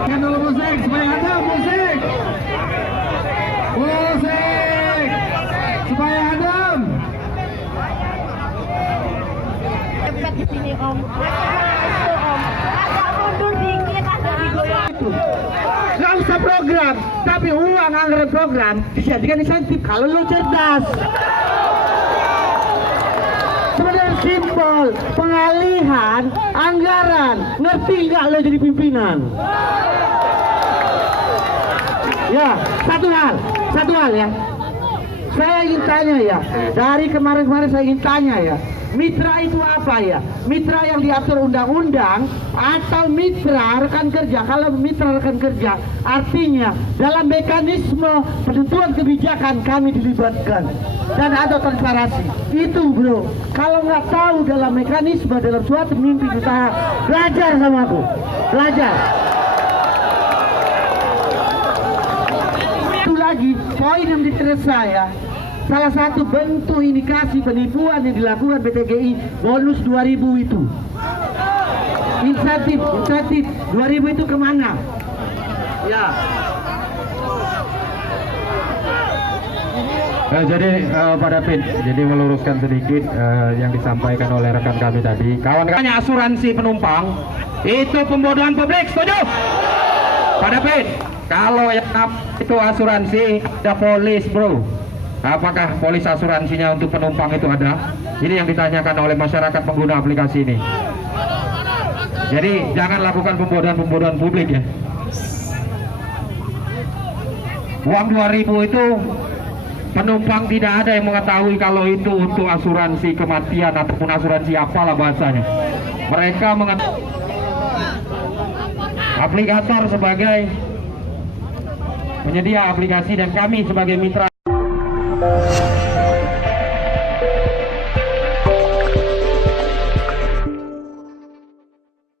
Channel musik supaya ada musik. Musik supaya adem. Cepet di sini Om. Om. Agak mundur dikit, agak digoyang. Nggak usah program, tapi uang anggaran program dijadikan insentif kalau lo cerdas. Sebenarnya simpel, pengalihan anggaran. Ngerti nggak lo jadi pimpinan? Ya, satu hal ya. Saya ingin tanya ya, dari kemarin-kemarin saya ingin tanya ya, mitra itu apa ya? Mitra yang diatur undang-undang atau mitra rekan kerja? Kalau mitra rekan kerja, artinya dalam mekanisme penentuan kebijakan kami dilibatkan dan ada transparansi. Itu bro, kalau nggak tahu dalam mekanisme dalam suatu mimpi usaha, belajar sama aku, belajar. Itu lagi poin yang diterima saya. Salah satu bentuk indikasi penipuan yang dilakukan PTGI bonus 2000 itu. Insentif 2000 itu kemana? Ya. Jadi Pak David, jadi meluruskan sedikit yang disampaikan oleh rekan kami tadi. Kawan-kawan asuransi penumpang itu pembodohan publik, setuju? Pak David, kalau yang itu asuransi ada polis bro. Apakah polis asuransinya untuk penumpang itu ada? Ini yang ditanyakan oleh masyarakat pengguna aplikasi ini. Jadi jangan lakukan pembodohan publik ya. Uang 2000 itu penumpang tidak ada yang mengetahui kalau itu untuk asuransi kematian ataupun asuransi apalah bahasanya. Mereka mengetahui aplikator sebagai penyedia aplikasi dan kami sebagai mitra.